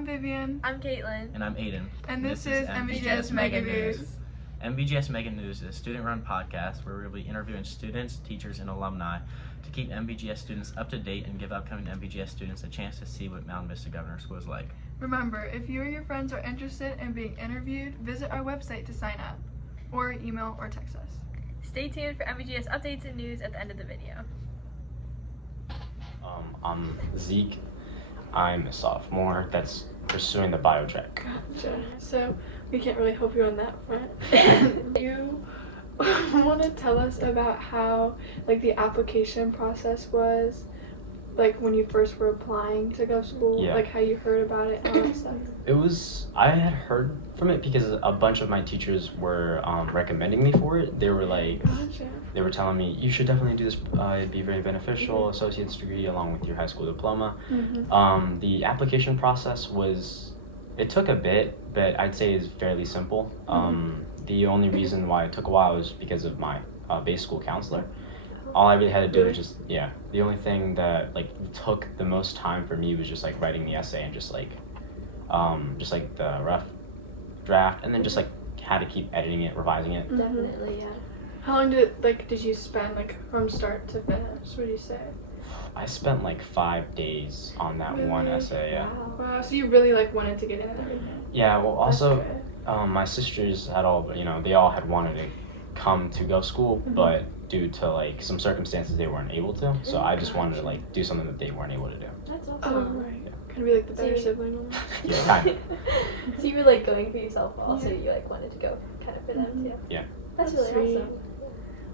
I'm Vivian. I'm Caitlin. And I'm Aiden. And this is MVGS Mega News. MVGS Mega News is a student-run podcast where we'll be interviewing students, teachers, and alumni to keep MVGS students up to date and give upcoming MVGS students a chance to see what Mountain Vista Governor School is like. Remember, if you or your friends are interested in being interviewed, visit our website to sign up, or email or text us. Stay tuned for MVGS updates and news at the end of the video. I'm Zeke. I'm a sophomore that's pursuing the bio track. Gotcha. So we can't really help you on that front. You want to tell us about how the application process was, when you first were applying to Gov School, Yeah. how you heard about it and all that stuff? I had heard from it because a bunch of my teachers were recommending me for it. They were Gotcha. they were telling me, you should definitely do this, it'd be very beneficial, associate's degree along with your high school diploma. The application process it took a bit, but I'd say it's fairly simple. The only reason why it took a while was because of my base school counselor. All I really had to do was the only thing that took the most time for me was just writing the essay and just the rough draft, and then just had to keep editing it, revising it. Definitely, yeah. How long did you spend from start to finish? What do you say? I spent 5 days on that one essay. Yeah. Wow. So you really wanted to get into everything. Yeah. Well, also, That's my sisters had they all had wanted to come to Gov School, but due to some circumstances they weren't able to. So I just wanted to do something that they weren't able to do. That's Oh, awesome. right. Kind of be the better sibling almost. Yeah, kind of. So you were going for yourself, but also you wanted to go kind of for them too. Yeah. That's That's really sweet. awesome.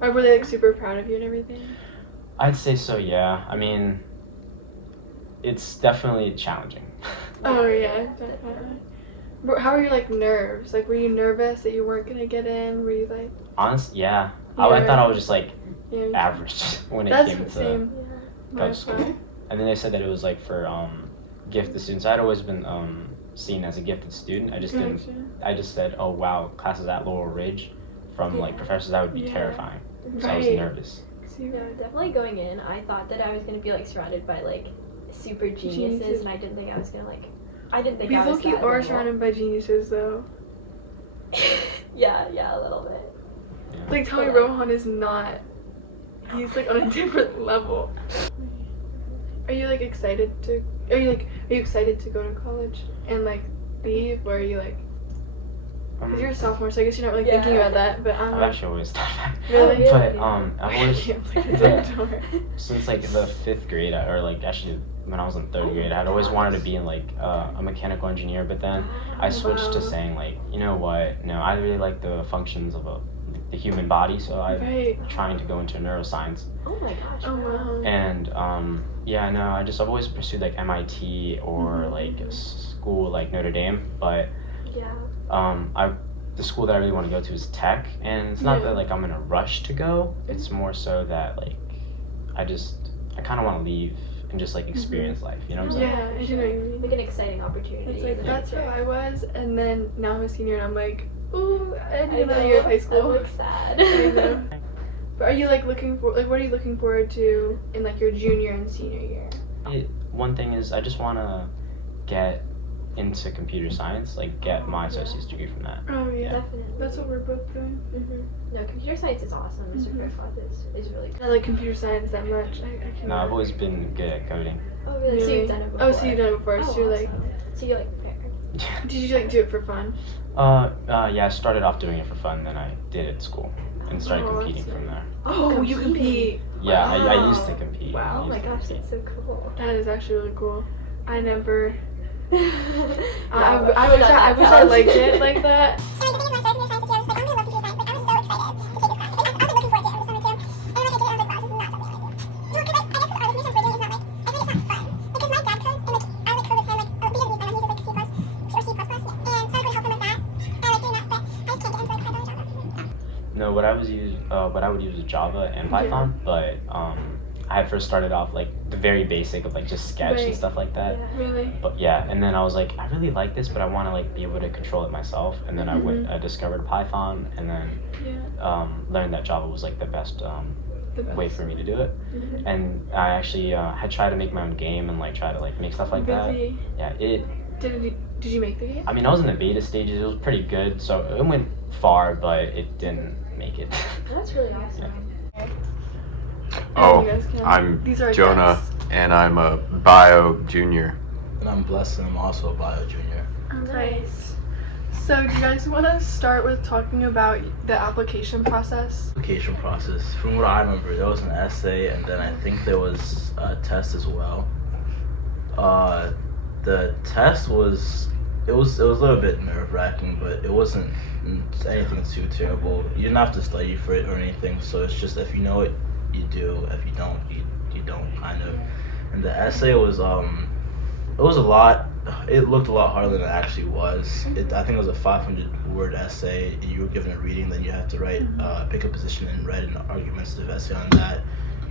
Or were they super proud of you and everything? I'd say so. Yeah. I mean, it's definitely challenging. Oh yeah, definitely. How were your nerves? Were you nervous that you weren't gonna get in? Were you Honestly, yeah. I thought I was just yeah, average when it that's came the to same. Gov School. And then they said that it was for gifted students. I'd always been seen as a gifted student. I just didn't. I just said, oh wow, classes at Laurel Ridge from professors, that would be terrifying. So I was nervous. Yeah, definitely going in, I thought that I was gonna be surrounded by super geniuses, and I didn't think I was gonna I didn't think I was You that are level. surrounded by geniuses though. yeah, a little bit. Yeah. Tell me Rohan is not. He's on a different level. Are you excited to? Are you excited to go to college and leave? Or are you Because you're a sophomore, so I guess you're not really thinking about that. But I've actually always thought that. Really? But I've always since the 5th grade, actually when I was in 3rd grade, I'd always wanted to be in a mechanical engineer. But then I switched to saying you know what? No, I really like the functions of the human body, so I'm trying to go into neuroscience. Oh my gosh. Oh wow. And I've always pursued MIT or a school like Notre Dame, but the school that I really want to go to is tech, and it's not that I'm in a rush to go. It's more so that I kind of want to leave and just experience life. You know what I'm saying? Yeah, I do know what you mean. An exciting opportunity. It's that's how I was, and then now I'm a senior, and I'm ooh, I did another year of high school. That looks sad. I know. But are you looking for what are you looking forward to in your junior and senior year? One thing is I just want to get into computer science, get my associate's degree from that. Oh yeah, Definitely. that's what we're both doing. No, computer science is awesome. Mr. Faircloth is really good. I like computer science that much. I cannot. No, I've always been good at coding. Oh really? So you've done it before? Oh, so you've done it before. So you're awesome. So you're prepared. did you do it for fun? Yeah, I started off doing it for fun, then I did it at school and started competing from there. Oh, you compete. Yeah, I used to compete. Wow. Oh my gosh, that's so cool. That is actually really cool. I never. I I wish I liked it like that. No, what I would use is Java and Python, but I had first started off the very basic of just Sketch and stuff like that. Yeah. Really? But yeah, and then I was I really like this, but I want to be able to control it myself. And then I discovered Python, and then learned that Java was the best way for me to do it. And I actually had tried to make my own game and try to make stuff like that. Yeah, Did you make the game? I mean, I was in the beta stages. It was pretty good, so it went far, but it didn't make it. That's really awesome. Oh, you guys can- I'm these are Jonah, tests. and I'm a bio junior. And I'm blessed, and I'm also a bio junior. Nice. So do you guys want to start with talking about the application process? Application process. From what I remember, there was an essay, and then I think there was a test as well. The test was a little bit nerve-wracking, but it wasn't anything too terrible. You didn't have to study for it or anything, so it's just if you know it, you do. If you don't, you don't, kind of. And the essay was it was a lot. It looked a lot harder than it actually was. I think it was a 500-word essay, and you were given a reading. Then you have to write, pick a position and write an argumentative essay on that.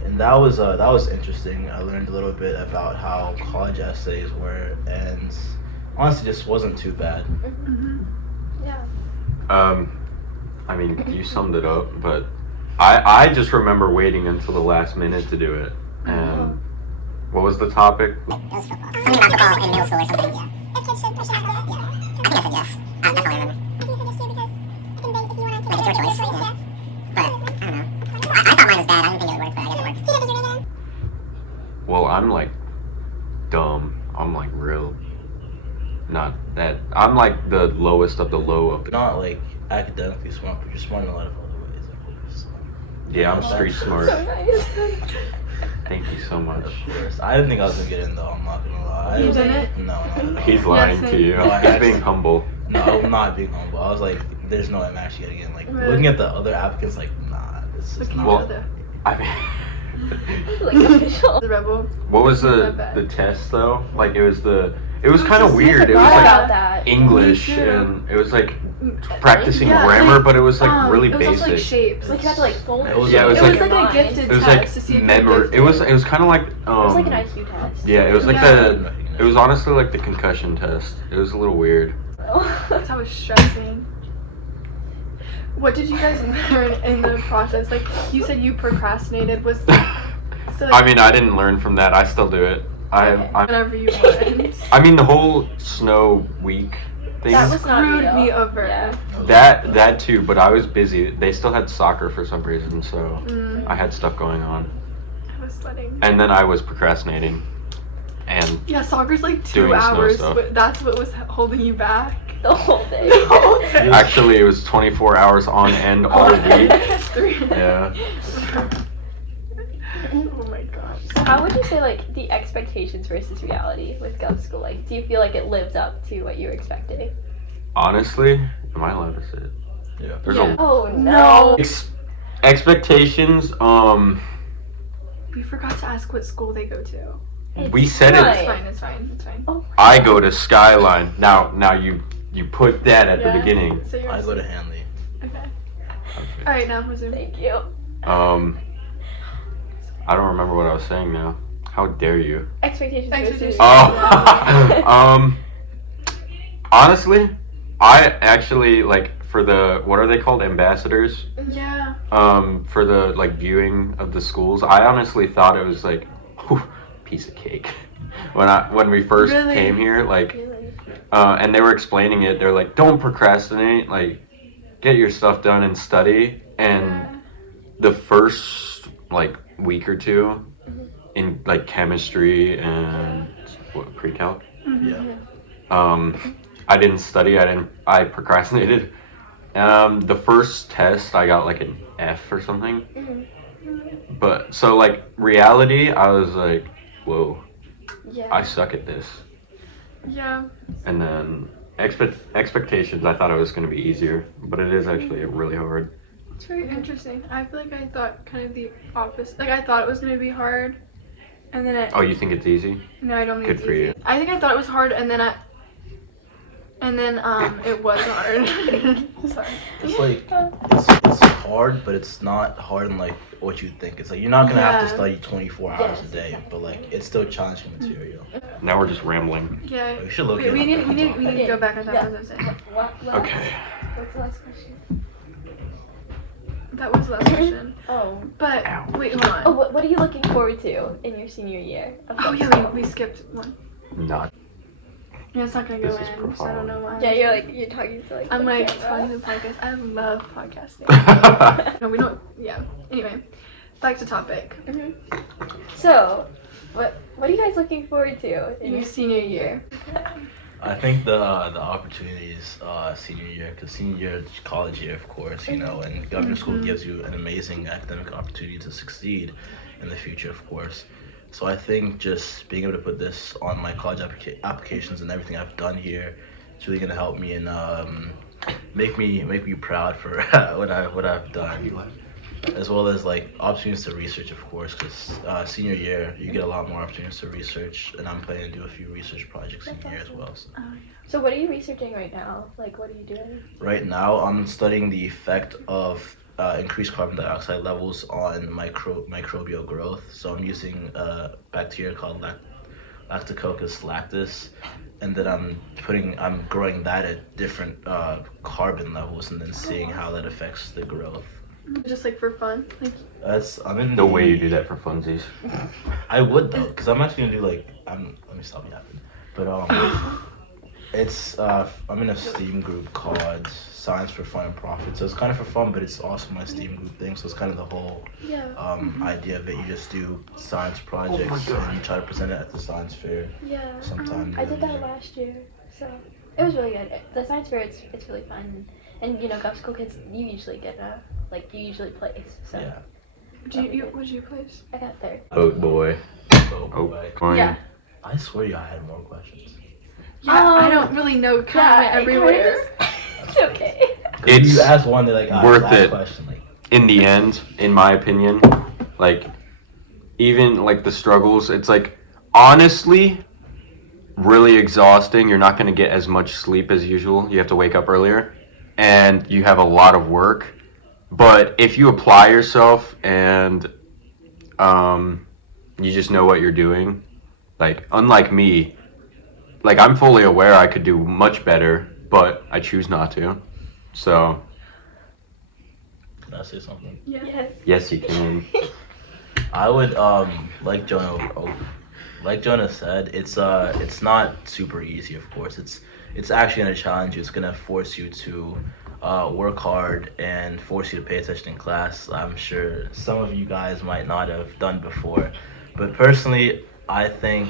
And that was interesting. I learned a little bit about how college essays were, and honestly, just wasn't too bad. Yeah. I mean, you summed it up, but I just remember waiting until the last minute to do it. And what was the topic? It was football. Something about football in middle school or something, yeah. If kids should push it out, yeah. I think I said yes. That's all I remember. I think you said yes too, because I think if you want to... Like, it's your choice, yeah. But, I don't know. I thought mine was bad. I didn't think it would work, but I guess it worked. Did you get it? Well, I'm like dumb. I'm like real. Not that. I'm like the lowest of the low of the. Not like academically smart, but you're smart in a lot of other ways, of course. Yeah, I'm street smart. So nice. Thank you so much. Of course. I didn't think I was gonna get in though. I'm not gonna lie. You didn't? No, not at all. He's lying Yes, to you. no, I He's actually- being humble. No, I'm not being humble. I was like, there's no way I'm actually getting in. Like, Really? looking at the other applicants, like, nah, this is Looking not. Well- at the I mean, Like official. rebel. what was Not bad. the test though? Like it was was kind of just weird. It was Forgot like about that. English, Me too. and it was like practicing Yeah, grammar, like, but it was like really it was also like basic. shapes. Like you had to like fold It was Yeah, it was It was like- like a gifted It was test like to see if you're memory. gifted. It was kind of like It was like an IQ test. Yeah, it was like Yeah. it was honestly like the concussion test. It was a little weird. That was stressing. What did you guys learn in the process? Like, you said you procrastinated. Was so like, I mean, I didn't learn from that. I still do it. I whenever you want. I mean, the whole snow week thing. That was not Screwed real. me over. Yeah. That too, but I was busy. They still had soccer for some reason, so Mm, I had stuff going on. I was sweating. And then I was procrastinating. And Yeah, soccer's like 2 Doing snow hours. stuff. But that's what was holding you back. The whole day. The whole day. actually, it was 24 hours on end all week. 3. Yeah. Oh my gosh. How would you say like the expectations versus reality with Gov School? Like, do you feel like it lived up to what you were expecting? Honestly, am I allowed to say it? Yeah. There's Yeah. Oh No. expectations. We forgot to ask what school they go to. We said it. It's fine, it's fine, it's fine. Oh. I go to Skyline. Now you put that at Yeah. the beginning. So you're I go to Hanley. Okay. Alright, now resume. Thank you. I don't remember what I was saying now. How dare you? Expectations versus Expectations. Oh. Honestly, I actually like for the what are they called, ambassadors? Yeah. For the like viewing of the schools. I honestly thought it was like, whew, piece of cake. When we first Really? came here, like, Really? and they were explaining it. They're like, don't procrastinate. Like, get your stuff done and study. And Yeah. the first like week or two in like chemistry and what, pre-calc, Yeah. I didn't study. I procrastinated. The first test I got like an F or something. But so like reality, I was like, whoa, Yeah. I suck at this. Yeah. And then expectations, I thought it was going to be easier, but it is actually really hard. It's very interesting. I feel like I thought kind of the opposite. Like, I thought it was going to be hard. And then it. Oh, you think it's easy? No, I don't think Good it's for easy. you. I think I thought it was hard, and then it was hard. Sorry. It's like it's hard, but it's not hard in like what you think. It's like you're not gonna have to Yeah. study 24 hours a Yes, day, but like it's still challenging material. Now we're just rambling. Yeah. We should look Wait, it we up need and we need talk. we need to go back on that. Yeah. What was I saying? What? Okay. What's the last question? That was the last question. Oh. But Ow. wait, hold on. Oh, what are you looking forward to in your senior year? Of Oh Gov yeah, School? we skipped one. Not. Yeah, it's not gonna go This is in, so I don't know why. Yeah, you're talking to like. I'm the like camera. talking to the podcast. I love podcasting. No, we don't. Yeah. Anyway, back to topic. So, what are you guys looking forward to in Your senior year. I think the opportunities senior year, because senior year is college year, of course, you know, and government school gives you an amazing academic opportunity to succeed in the future, of course. So I think just being able to put this on my college applications and everything I've done here, it's really gonna help me and make me proud for what I've done, as well as like opportunities to research, of course, because senior year you get a lot more opportunities to research, and I'm planning to do a few research projects senior year as well. So. So what are you researching right now? Like, what are you doing? Right now, I'm studying the effect of increased carbon dioxide levels on microbial growth. So I'm using a bacteria called Lactococcus lactis, and then I'm growing that at different carbon levels, and then seeing how that affects the growth. Just like for fun. Like, I'm in No way you do that for funsies. I would though, because I'm actually gonna do like let me stop yapping. But it's I'm in a STEAM group called Science for Fun and Profit. So it's kind of for fun, but it's also my STEAM group thing. So it's kind of the whole idea of it. You just do science projects and you try to present it at the science fair. Yeah. Sometime. I did that last year, so it was really good. The science fair, it's really fun, and you know, Gov School kids, you usually get you usually place. So. Yeah. what did you place? I got third. Oh boy. Fine. Yeah. I swear you I had more questions. Yeah, I don't really know. Kind of everywhere. It's okay. It's you asked one, they're like, worth last it. question, like, In the end, in my opinion, like even like the struggles, it's like honestly really exhausting. You're not going to get as much sleep as usual. You have to wake up earlier and you have a lot of work. But if you apply yourself and you just know what you're doing, like unlike me, like I'm fully aware I could do much better, but I choose not to. So can I say something? Yes. yes, you can. I would like Jonah said, it's not super easy, of course. It's actually gonna challenge you. It's gonna force you to work hard and force you to pay attention in class. I'm sure some of you guys might not have done before, but personally, I think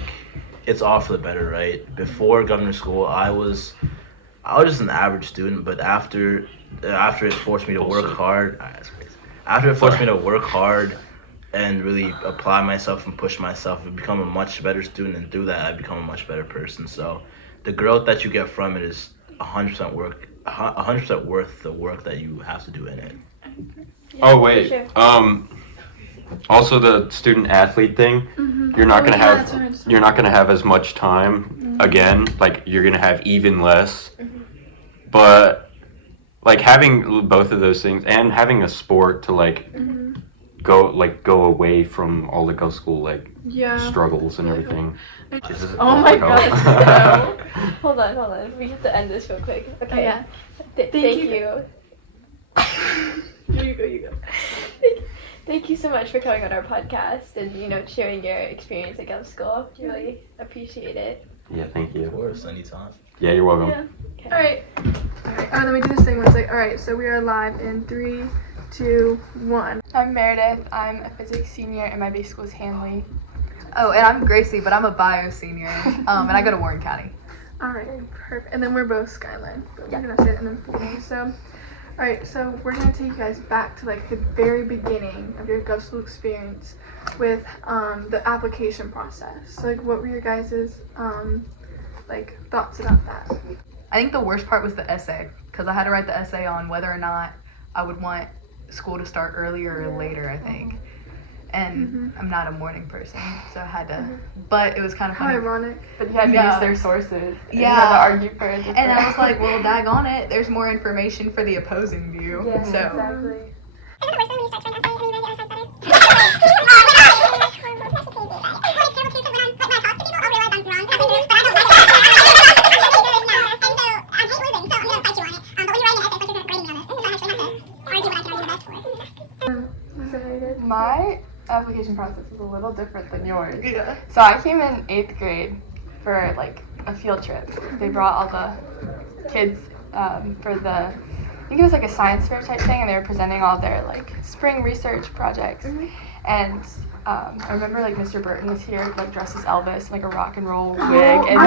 it's all for the better, right? Before government school, I was just an average student, but after it forced me to work hard, after it forced me to work hard and really apply myself and push myself and become a much better student, and through that I become a much better person. So the growth that you get from it is 100% worth the work that you have to do in it. Oh wait. Sure. Also the student athlete thing. You're not gonna have as much time again. Like you're gonna have even less. But like having both of those things and having a sport to like go away from all the Gov School like struggles and everything. Oh my god. No. Hold on. We have to end this real quick. Okay. Yeah. Thank you. You go. Thank you so much for coming on our podcast and sharing your experience at Gov School. Really appreciate it. Yeah, thank you. Of course, anytime. Yeah, you're welcome. Yeah. Okay. Alright. Let me do this thing one sec. Alright, so we are live in 3, 2, 1. I'm Meredith. I'm a physics senior and my base school is Hanley. Oh, and I'm Gracie, but I'm a bio senior. And I go to Warren County. Alright, perfect. And then we're both Skyline. But we're gonna sit in the beginning. So, alright, so we're gonna take you guys back to like the very beginning of your Gov School experience with the application process. So like what were your guys' like thoughts about that? I think the worst part was the essay, because I had to write the essay on whether or not I would want school to start earlier or later, I think. And I'm not a morning person, so I had to, but it was kind of How funny. ironic. But you had to use their sources. And Yeah. You had to argue for a different. And I was like, well, daggone it, there's more information for the opposing view. Yeah, So exactly. My application process was a little different than yours. Yeah. So I came in 8th grade for like a field trip. They brought all the kids for the, I think it was like a science fair type thing, and they were presenting all their like spring research projects. And I remember like Mr. Burton was here like dressed as Elvis in like a rock and roll wig, and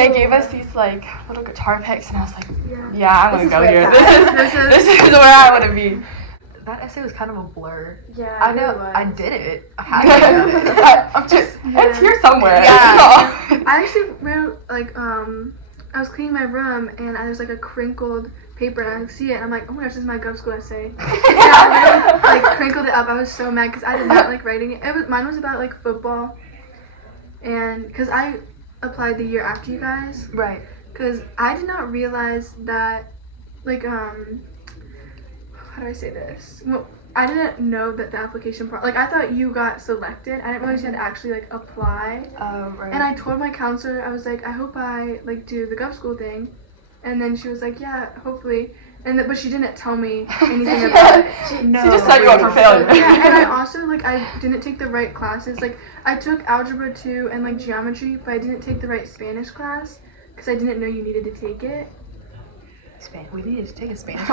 they gave us these like little guitar picks, and I was like, yeah, I'm gonna go here. This is where I want to be. That essay was kind of a blur. Yeah, I know. I did it. I had to. I'm just, it's here somewhere. I actually wrote like I was cleaning my room and there's like a crinkled paper and I see it and I'm like, oh my gosh, this is my Gov School essay. And I really, like crinkled it up. I was so mad because I did not like writing it. Mine was about like football, and because I applied the year after you guys. Right. Because I did not realize that like how do I say this? Well, I didn't know that the application like I thought you got selected. I didn't realize you had to actually like apply. Oh, right. And I told my counselor, I was like, I hope I like do the Gov School thing. And then she was like, yeah, hopefully. But she didn't tell me anything about it. She just set you up for failure. Yeah, and I also like I didn't take the right classes. Like I took Algebra 2 and like Geometry, but I didn't take the right Spanish class because I didn't know you needed to take it. We needed to take a Spanish.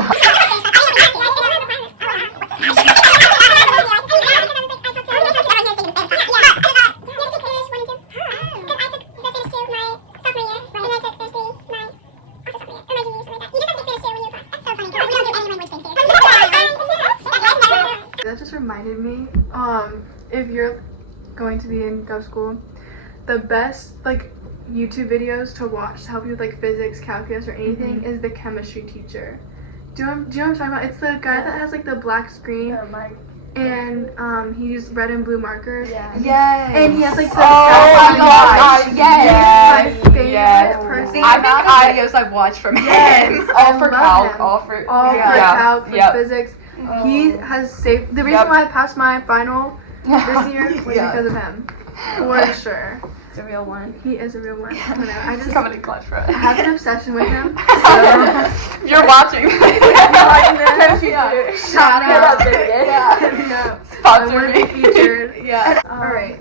That just reminded me, if you're going to be in Gov School, the best like YouTube videos to watch to help you with like physics, calculus, or anything is the chemistry teacher. Do you know what I'm talking about? It's the guy that has like the black screen and he uses red and blue markers. Yes. And he has like the yes. my favorite person. The amount of videos I've watched from him. Yes, all for calc, him. all for calc, for physics. He has saved the reason why I passed my final this year was because of him. For sure. It's a real one. He is a real one. I just coming in clutch for us. I have an obsession with him. You're watching. Shout out. Sponsor I want me. to be featured. Yeah. Alright.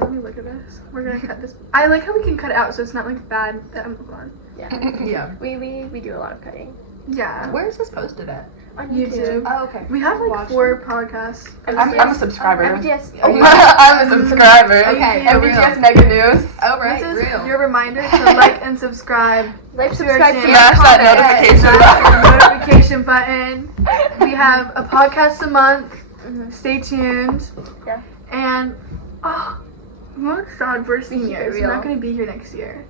Let me look at this. We're gonna cut this. I like how we can cut it out so it's not like bad that I'm on. Yeah. We do a lot of cutting. Yeah. Where is this posted at? On YouTube. Oh, okay. We have like 4 podcasts. I'm a subscriber. MVGS. I'm a subscriber. Okay. MVGS Mega News. Oh, right. This is Real. your reminder to like and subscribe. Like, to our subscribe, channel. Smash that notification Notification button. We have a podcast a month. Stay tuned. Yeah. And I'm really sad for seniors. We're not going to be here next year.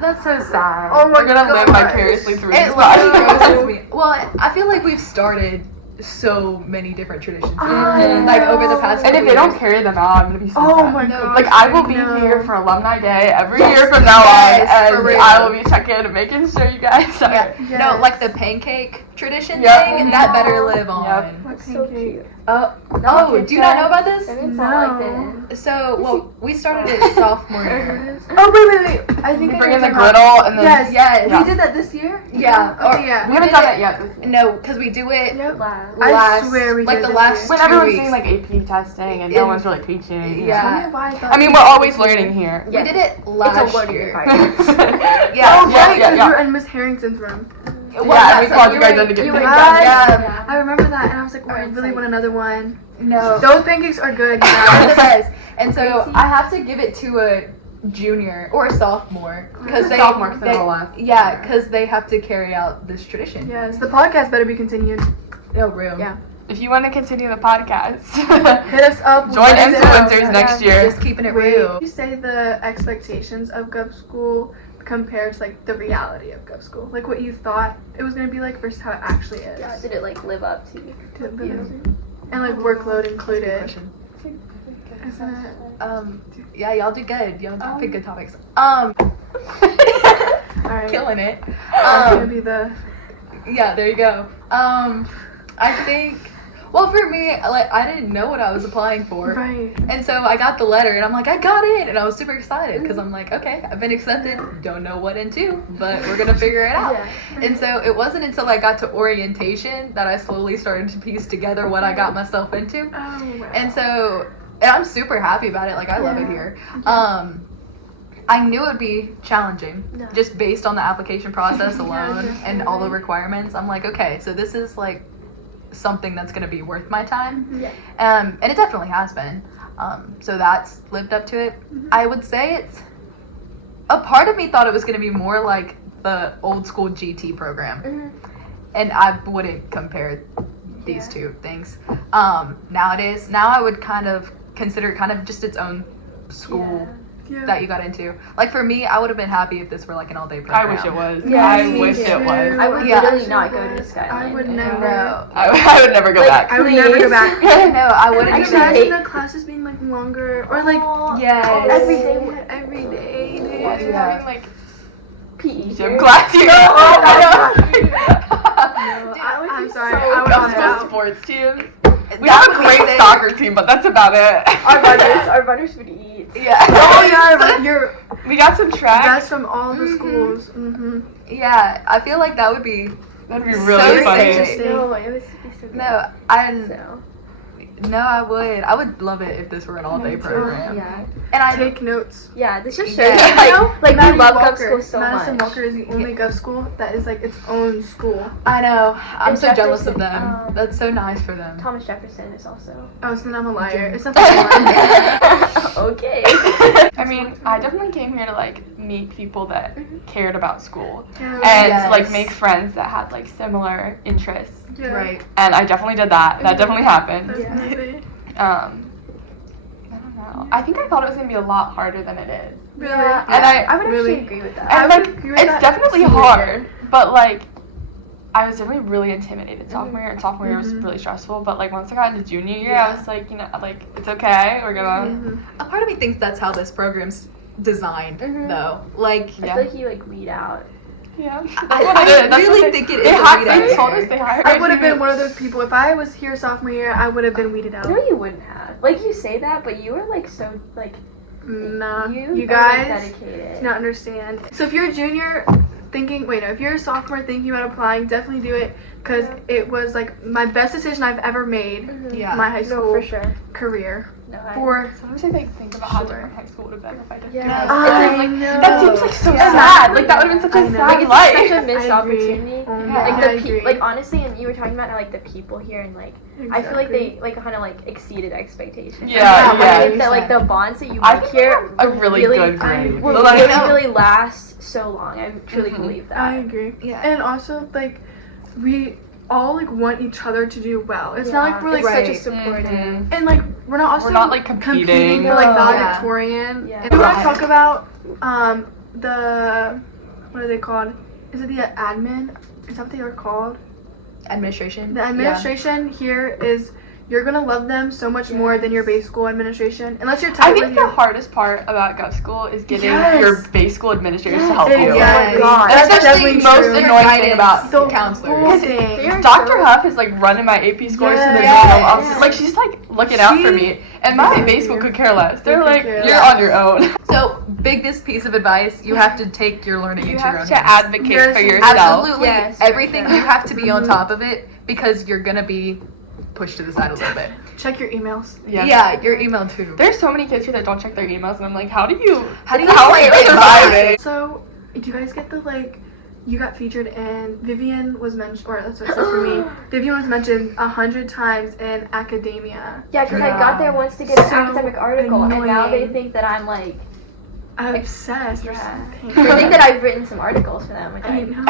That's so sad. Oh my We're gonna live gosh. vicariously through It this literally podcast. grosses me. Well, I feel like we've started so many different traditions like over the past And if couple they don't years. carry them out, I'm gonna be so Oh sad. my No. god. Like I will be here for Alumni Day every year from now Yes, on, for and real. I will be checking and making sure you guys are. Yeah. Yes. No, like the pancake tradition Yep. thing, that better live on. What So pancake? cute. Oh, do you not know about this? It's No. not like this. So, well, we started it sophomore year. Oh, wait. I think I Bring in know the what you're griddle and then Yes. Yes. We did that this year? Yeah. Okay, yeah. we haven't done that yet. This year. No, because we do it Yep. Last. I swear we like did the this last year. When 2 everyone's weeks. doing like AP testing and In- no one's really teaching. Yeah. Tell me why I thought I mean, we we're did always this year. learning here. We did it last learning year. environment. Yeah. Oh, right, because yeah. you were in Miss Harrington's room. Well, Yeah, and we so called you you guys were- in to get you were pancakes. done. Yeah. I remember that, and I was like, oh, I Alright, really so- want another one. No. Those pancakes are good, They're the guys. best. And so I have to give it to a junior or a sophomore because they Sophomore, 'cause they're the last. Yeah, because they have to carry out this tradition. Yes, the podcast better be continued. Oh, real. Yeah. If you want to continue the podcast, Hit us up. join let us know. influencers next year. Just keeping it Wait, real. you say the expectations of Gov School compared to like the reality of Gov School, like what you thought it was gonna be like versus how it actually is. Yeah, did it like live up to And like workload included, Question. isn't it? Yeah, y'all do good. Y'all do pick good topics. Alright. Killing it. That's gonna be the. Yeah, there you go. I think, well, for me, like, I didn't know what I was applying for. Right. And so I got the letter, and I'm like, I got in, and I was super excited, because I'm like, okay, I've been accepted, don't know what into, but we're gonna figure it out. And so it wasn't until I got to orientation that I slowly started to piece together what I got myself into. Oh, wow. And so, and I'm super happy about it, like, I love it here. I knew it would be challenging, No. just based on the application process alone Yeah, and all the requirements. I'm like, okay, so this is like something that's gonna be worth my time. Yeah. And it definitely has been. So that's lived up to it. I would say it's a part of me thought it was gonna be more like the old school GT program, and I wouldn't compare these two things. Nowadays, now I would kind of consider it kind of just its own school. Yeah. That you got into. Like for me, I would have been happy if this were like an all-day program. I wish it was. Yeah, I me wish too. it was. I would Yeah. literally not go to the Skyline. I would and- never. No, I would never go Like, back. I would never go back. no, I wouldn't I do can that. imagine the classes being like longer or like Yes. Every day. every day. Dude. Imagine Yeah. having like PE. gym period. class here. Oh my I'm sorry. I would opt School out. sports teams. We That have a would be great sick. soccer team, but that's about it. Our runners would eat. Yeah. Oh yeah, but you're. We got some track. That's from all the schools. Yeah, I feel like that would be That'd be so really funny. interesting. No, it would be so good. No, I would. I would love it if this were an all-day program. Yeah. And I Take notes. Yeah, this just shows Yeah. you, like we Madison love Gov Walker. School so Madison much. Walker is the only Gov school that is like its own school. I know. I'm And so jealous of Jefferson, them. That's so nice for them. Thomas Jefferson is also. Oh, so then I'm a liar. It's not that I'm a liar. Okay. I mean, I definitely came here to like meet people that cared about school Yeah. and Yes. like make friends that had like similar interests. Yeah. Right. And I definitely did that. That definitely happened. Definitely. I don't know. I think I thought it was gonna be a lot harder than it is. Really? Yeah, And I would really- actually agree with that. I And would like, agree with it's that. definitely Senior hard, but like, I was definitely really intimidated sophomore year, and sophomore year was really stressful. But like, once I got into junior year, I was like, you know, like it's okay. We're gonna. A part of me thinks that's how this program's designed, though. Like, I Yeah. feel like you like weed out. Yeah. I really think it is a weed They out told here. us they hired. I would have you. been one of those people. If I was here sophomore year, I would have been weeded out. No, you wouldn't have. Like you say that, but you were like so like Nah, you you are, guys like, do dedicated. not understand. So if you're a junior if you're a sophomore thinking about applying, definitely do it because it was like my best decision I've ever made Yeah. my high school No, for sure. career. No, For Sometimes I think about how different high school would have been if I didn't do Yeah. this. I Like, know. that seems like so Yeah. sad. Like that would have been such I a know. sad like it's life. such a missed I agree. opportunity. Oh my Like God, the I agree. like honestly, and you were talking about how like the people here and like I feel like they like kind of like exceeded expectations. Yeah, Like, yeah. the, like the bonds that you I make think here a really good grade. will Like, really last so long. I truly believe that. I agree. Yeah. And also like we all like want each other to do well. It's not like we're like it's Right. such a supportive. Mhm. and like we're not also We're not, like, competing. for like No. Yeah. valedictorian. Yeah. And we want Right. to talk about the what are they called? Is it the admin? Is that what they are called? Administration. The administration here is you're gonna love them so much more than your base school administration, unless you're I tight think with the your. hardest part about Gov School is getting Yes. your base school administrators to help you. Yes. Oh my God. That's That's actually the definitely most true. annoying thing about The counselors. whole thing. They're Dr. so- Huff is like running my AP scores to the Yes. digital office. Yeah. Like she's like looking out for me, and my base school could care less. They're could like, care you're less. on your own. So, biggest piece of advice, you have to take your learning You into your own have to hands. advocate Yes, for yourself. Absolutely. Yes, for Everything sure. you have to be on top of it because you're gonna be pushed to the side a little bit. Check your emails. Yeah, your email too. There's so many kids here that don't check their emails, and I'm like, how do you How do you survive? So, do you guys get the like? You got featured in Vivian was mentioned, or that's what it says for me. Vivian was mentioned 100 times in academia. Yeah, because I got there once to get an So academic article, and now they annoying. think that I'm like I'm obsessed or Yeah. something. they think that I've written some articles for them, which I I know.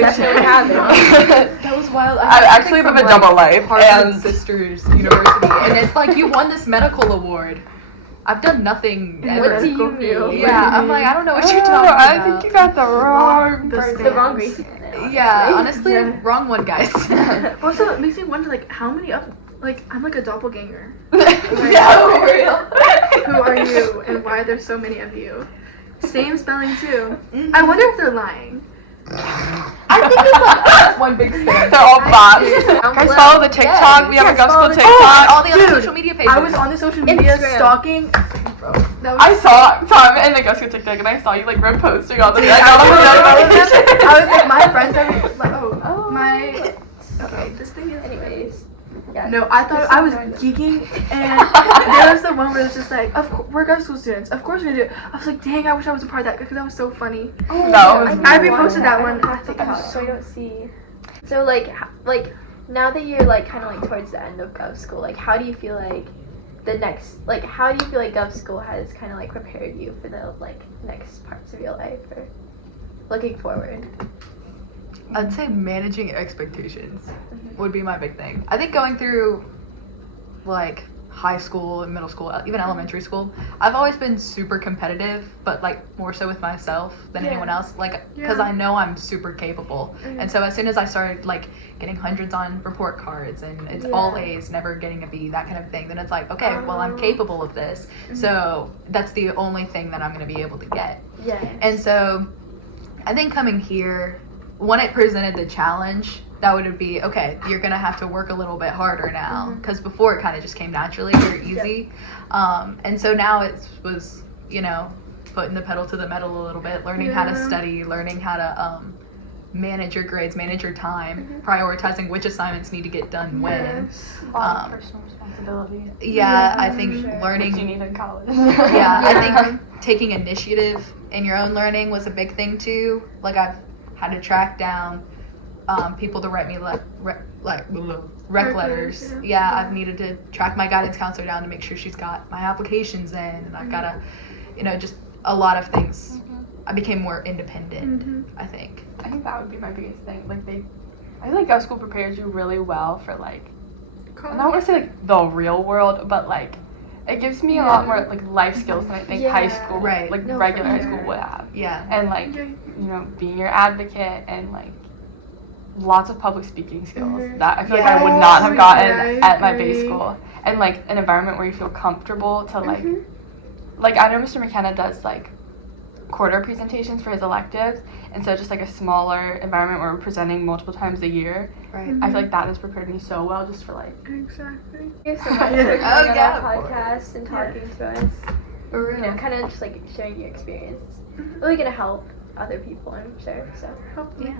definitely haven't. That was wild. I actually live a double life, Harvard and Sisters University, and it's like you won this medical award. I've done nothing ever. What do you Medical mean? Yeah, I'm like, I don't know what you're Oh, talking I about. think you got the wrong The person. The wrong Gracie in it, honestly. Yeah, honestly, Yeah. wrong one, guys. Also, it makes me wonder like how many of like I'm like a doppelganger. Yeah, for real. Who are you, and why are there so many of you? Same spelling too. I wonder if they're lying. I think it's like that's one big scam. They're all bots. I'm Guys, glad- follow the TikTok. We have a Yes, Gov follow School the TikTok. all the other Dude, social media pages. I was on the social media Instagram. stalking. That was I saw Tom in the Gov School TikTok, and I saw you like reposting all the Dude, I got all the I was like, my friends are like, Oh. my. Okay, this thing is. Anyways, Yeah. No, I thought I was geeking, and there was the one where it was just like, we're Gov School students. Of course we do. I was like, dang, I wish I was a part of that because that was so funny. Oh, I reposted that one. I TikTok, so I don't see. So like now that you're like kind of like towards the end of Gov School, like how do you feel like how do you feel like Gov School has kind of like prepared you for the like next parts of your life or looking forward? I'd say managing expectations would be my big thing. I think going through like high school and middle school, even elementary school, I've always been super competitive, but like more so with myself than anyone else, like because I know I'm super capable. And so as soon as I started like getting hundreds on report cards and it's all A's, never getting a B, that kind of thing, then it's like, okay, well I'm capable of this, so that's the only thing that I'm going to be able to get. And so I think coming here, when it presented the challenge, that would be, okay, you're going to have to work a little bit harder now, because before it kind of just came naturally, very easy. And so now it was, you know, putting the pedal to the metal a little bit, learning how to study, learning how to manage your grades, manage your time, prioritizing which assignments need to get done when. Personal responsibility. I think learning. Which you need in college. I think taking initiative in your own learning was a big thing too. Like I've had to track down people to write me rec letters. I've needed to track my guidance counselor down to make sure she's got my applications in, and I've got to, you know, just a lot of things. I became more independent, I think. I think that would be my biggest thing. Like I feel like Gov School prepares you really well for like, I don't want to say like the real world, but like it gives me a lot more like life skills than I think high school, regular high school would have. And like, you know, being your advocate and like lots of public speaking skills that I feel like I would not have gotten at my base school. And like an environment where you feel comfortable to like I know Mr. McKenna does like quarter presentations for his electives, and so just like a smaller environment where we're presenting multiple times a year. I feel like that has prepared me so well just for like. Exactly. Thank you so much for coming on our podcast and talking to us. You know, kind of just like sharing your experience. Really gonna help other people, I'm sure. So. Hopefully.